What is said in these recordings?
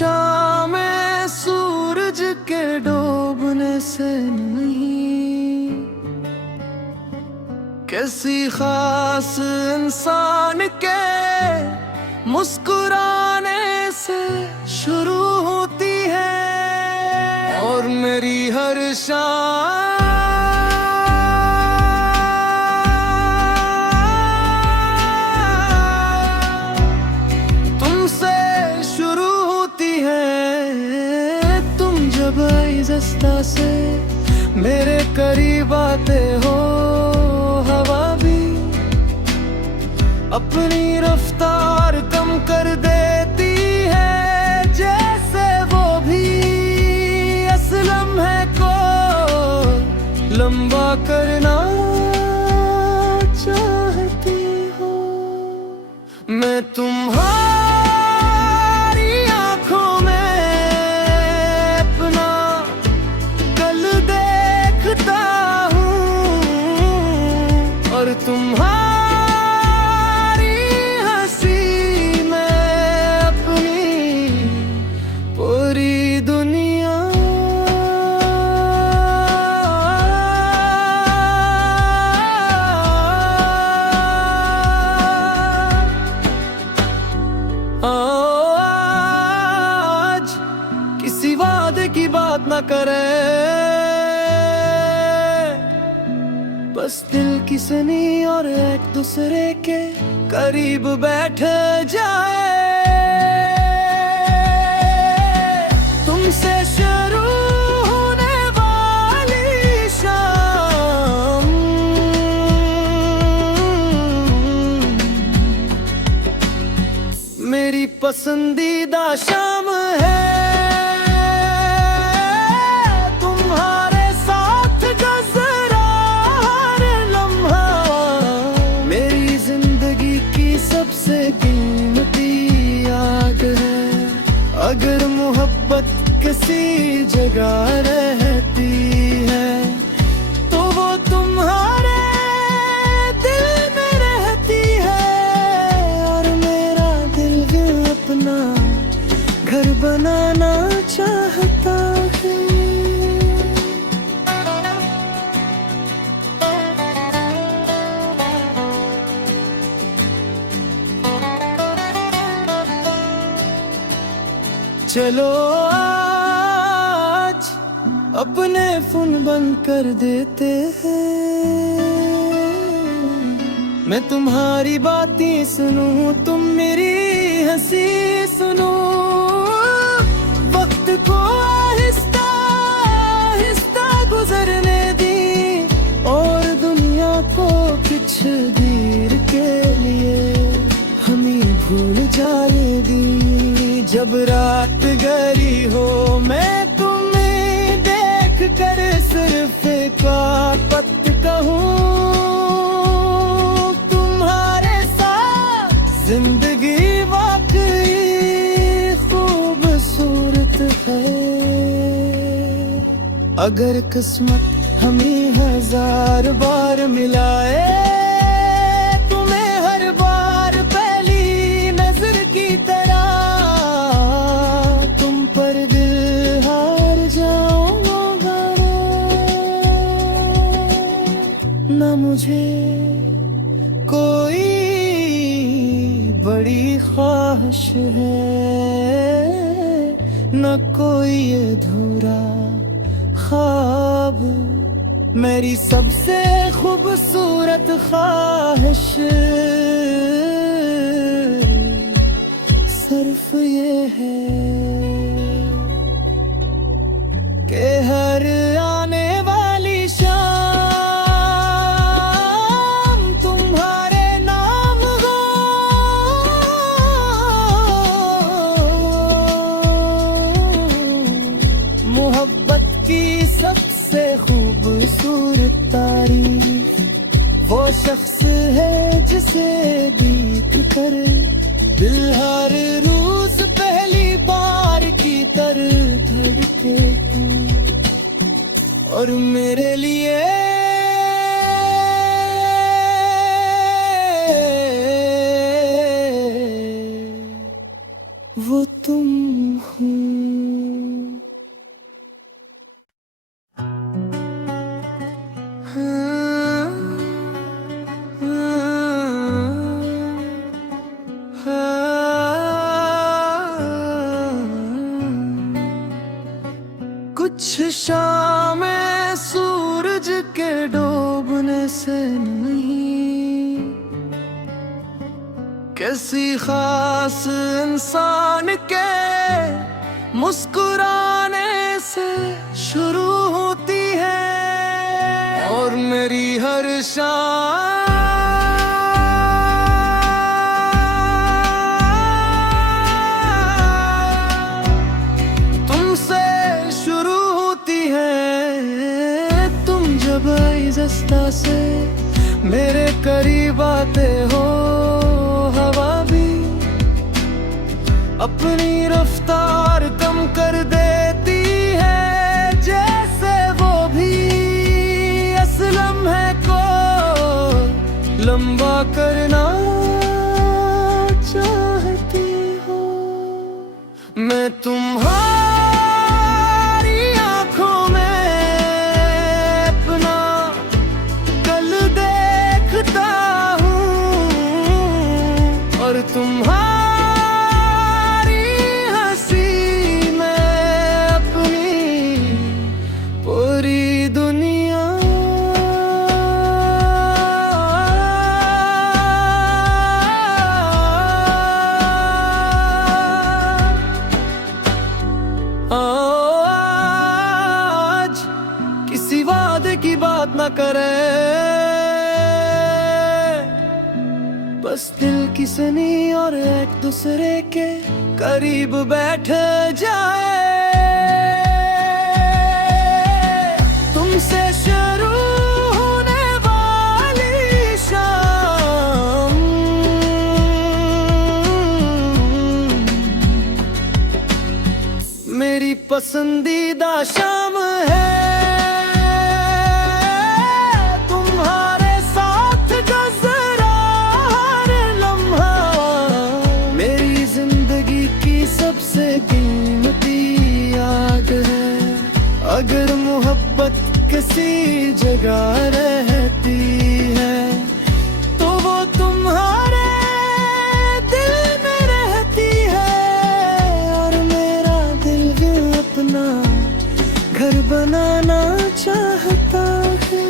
शाम सूरज के डूबने से नहीं, किसी खास इंसान के मुस्कुराने से शुरू होती है। और मेरी हर शाम तुमसे शुरू होती है। तुम जब इस रास्ता से मेरे करीब आते हो, हवा भी अपनी रफ्तार कम कर देती है, जैसे वो भी असलम है को लंबा करना चाहती हो। मैं तुम्हारी आंखों में अपना कल देखता हूँ, और तुम्हारी हंसी में अपनी पूरी दुनिया। आज किसी वादे की बात ना करें, बस दिल की सुनी और एक दूसरे के करीब बैठ जाए। तुमसे शुरू होने वाली शाम मेरी पसंदीदा शाम है। तुम्हारे साथ गुज़रा हर लम्हा मेरी जिंदगी की सबसे कीमती याद है। अगर मोहब्बत किसी जगह रहती है, तो वो तुम्हारे दिल में रहती है। और मेरा दिल भी अपना घर बनाना चाहता है। चलो आज अपने फोन बंद कर देते हैं। मैं तुम्हारी बातें सुनूं, तुम मेरी हंसी सुनो। वक्त को आहिस्ता आहिस्ता गुजरने दी, और दुनिया को कुछ देर के लिए हमें भूल जाने दी। जब रात गहरी हो, मैं तुम्हें देख कर सिर्फ एक बात कहूँ, तुम्हारे साथ जिंदगी वाकई खूबसूरत है। अगर किस्मत हमें 1000 बार मिलाए, तुम्हें हर बार पहली नजर की तरह तुम पर दिल हार जाऊंगा। न मुझे कोई बड़ी ख्वाहिश है, न कोई अधूरा ख्वाब। मेरी सबसे खूबसूरत ख्वाहिश सिर्फ ये है कि हर आने वाली शाम तुम्हारे नाम हो। मोहब्बत की सबसे खूबसूरत तारीफ वो शख्स है जिसे देख कर दिल हर रोज पहली बार की तरह धड़के। और मेरे लिए वो तुम कुछ शामें सूरज के डूबने से नहीं, किसी खास इंसान के मुस्कुराने से शुरू होती है। और मेरी हर शाम तुमसे शुरू होती है। तुम जब इस रास्ता से मेरे करीब आते हो, हवा भी अपनी रफ्तार कम कर देती है, जैसे वो भी इस लम्हे को लंबा करना चाहती हो। मैं तुम्हारी आंखों में अपना कल देखता हूँ, और तुम्हारी हंसी में अपनी पूरी दुनिया। आज किसी वादे की बात ना करें, बस दिल की सुनी और एक दूसरे के करीब बैठ जाए। तुमसे शुरू होने वाली शाम मेरी पसंदीदा शाम है। तुम्हारे साथ गुज़रा हर लम्हा मेरी जिंदगी की सबसे कीमती याद है। अगर मोहब्बत किसी जगह रहती है, तो वो तुम्हारे दिल में रहती है। और मेरा दिल भी अपना घर बनाना चाहता है।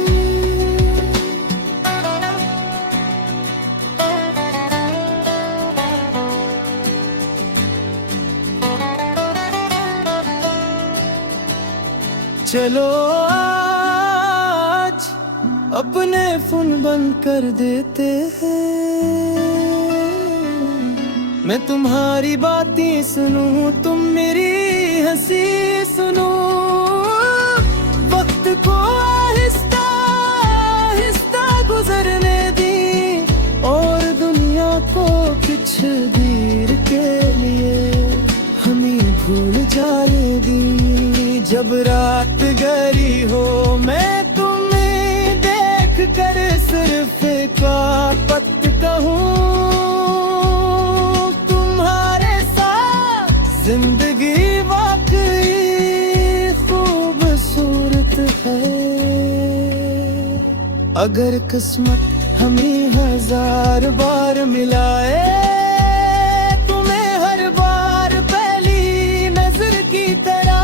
चलो आज अपने फोन बंद कर देते हैं। मैं तुम्हारी बातें सुनूं, तुम मेरी हंसी सुनो। वक्त को आहिस्ता आहिस्ता गुजरने दी, और दुनिया को कुछ देर के लिए हमें भूल जाने दी। जब रात गहरी हो, मैं तुम्हें देख कर सिर्फ एक बात कहूँ, तुम्हारे साथ जिंदगी वाकई खूबसूरत है। अगर किस्मत हमें 1000 बार मिलाए, तुम्हें हर बार पहली नजर की तरह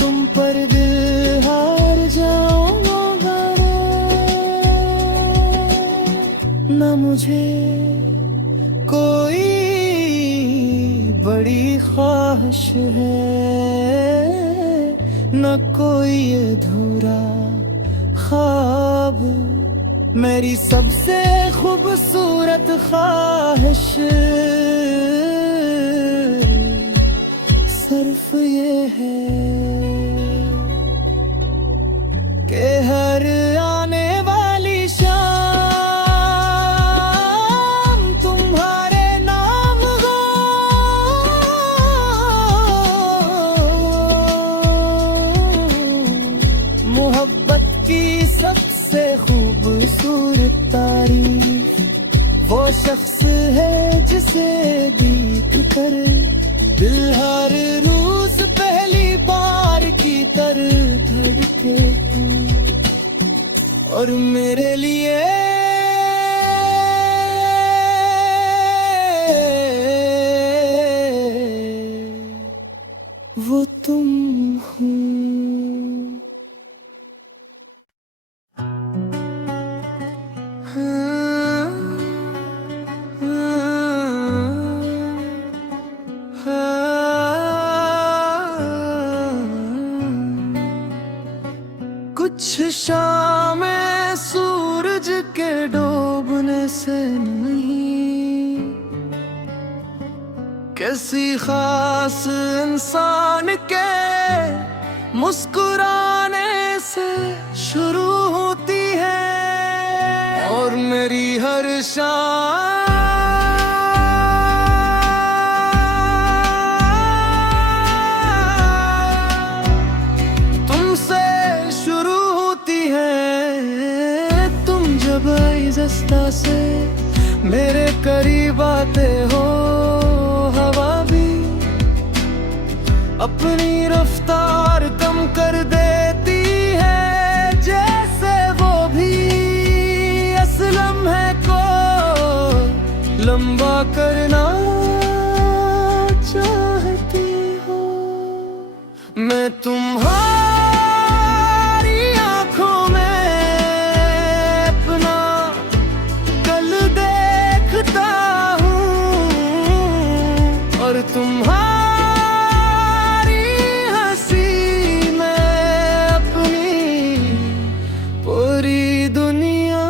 तुम पर दिल हार जाऊंगा। ना मुझे कोई बड़ी ख्वाहिश है, न कोई अधूरा ख्वाब। मेरी सबसे खूबसूरत ख्वाहिश सिर्फ ये है कि हर आने वाली शाम तुम्हारे नाम हो। मोहब्बत की सबसे खूबसूरत तारीफ वो शख्स है जिसे दिल हर रोज पहली बार की तरह धड़के और मेरे लिए वो तुम हो। कुछ शामें सूरज के डूबने से नहीं, किसी खास इंसान के मुस्कुराने से शुरू होती है। और मेरी हर शाम तुमसे शुरू होती है। तुम जब इस रास्ता से मेरे करीब आते हो, हवा भी अपनी रफ्तार कम कर देती है, जैसे वो भी असलम है को लंबा करना चाहती हो। मैं तुम्हारी आंखों में अपना कल देखता हूँ और तुम्हारी हंसी में अपनी पूरी दुनिया।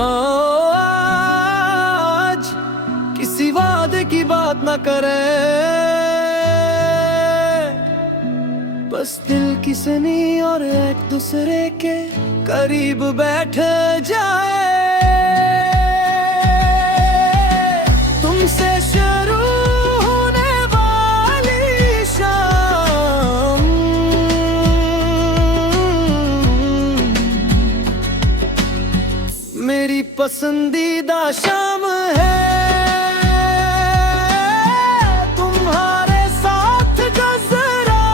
आज किसी वादे की बात न करें, बस दिल की सुनी और एक दूसरे के करीब बैठ जाए। तुमसे शुरू होने वाली शाम मेरी पसंदीदा शाम है। तुम्हारे साथ गुज़रा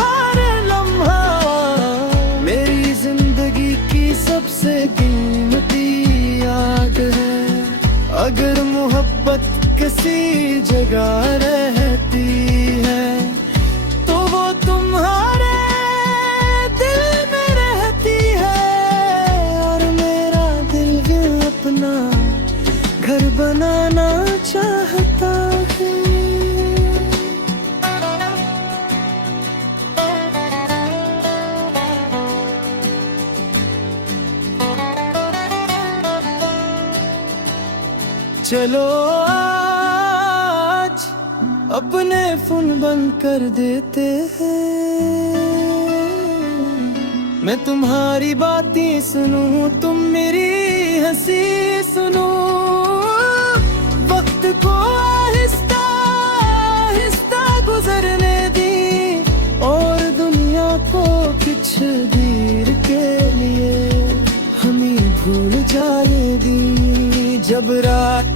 हर लम्हा मेरी जिंदगी की सबसे कीमती याद है। अगर मोहब्बत किसी जगह रहती है तो वो तुम्हारे दिल में रहती है। और मेरा दिल भी अपना घर बनाना चाहता है। चलो आज अपने फोन बंद कर देते हैं। मैं तुम्हारी बातें सुनूं, तुम मेरी हंसी सुनो। वक्त को आहिस्ता आहिस्ता गुजरने दी और दुनिया को कुछ देर के लिए हमें भूल जाने दी। जब रात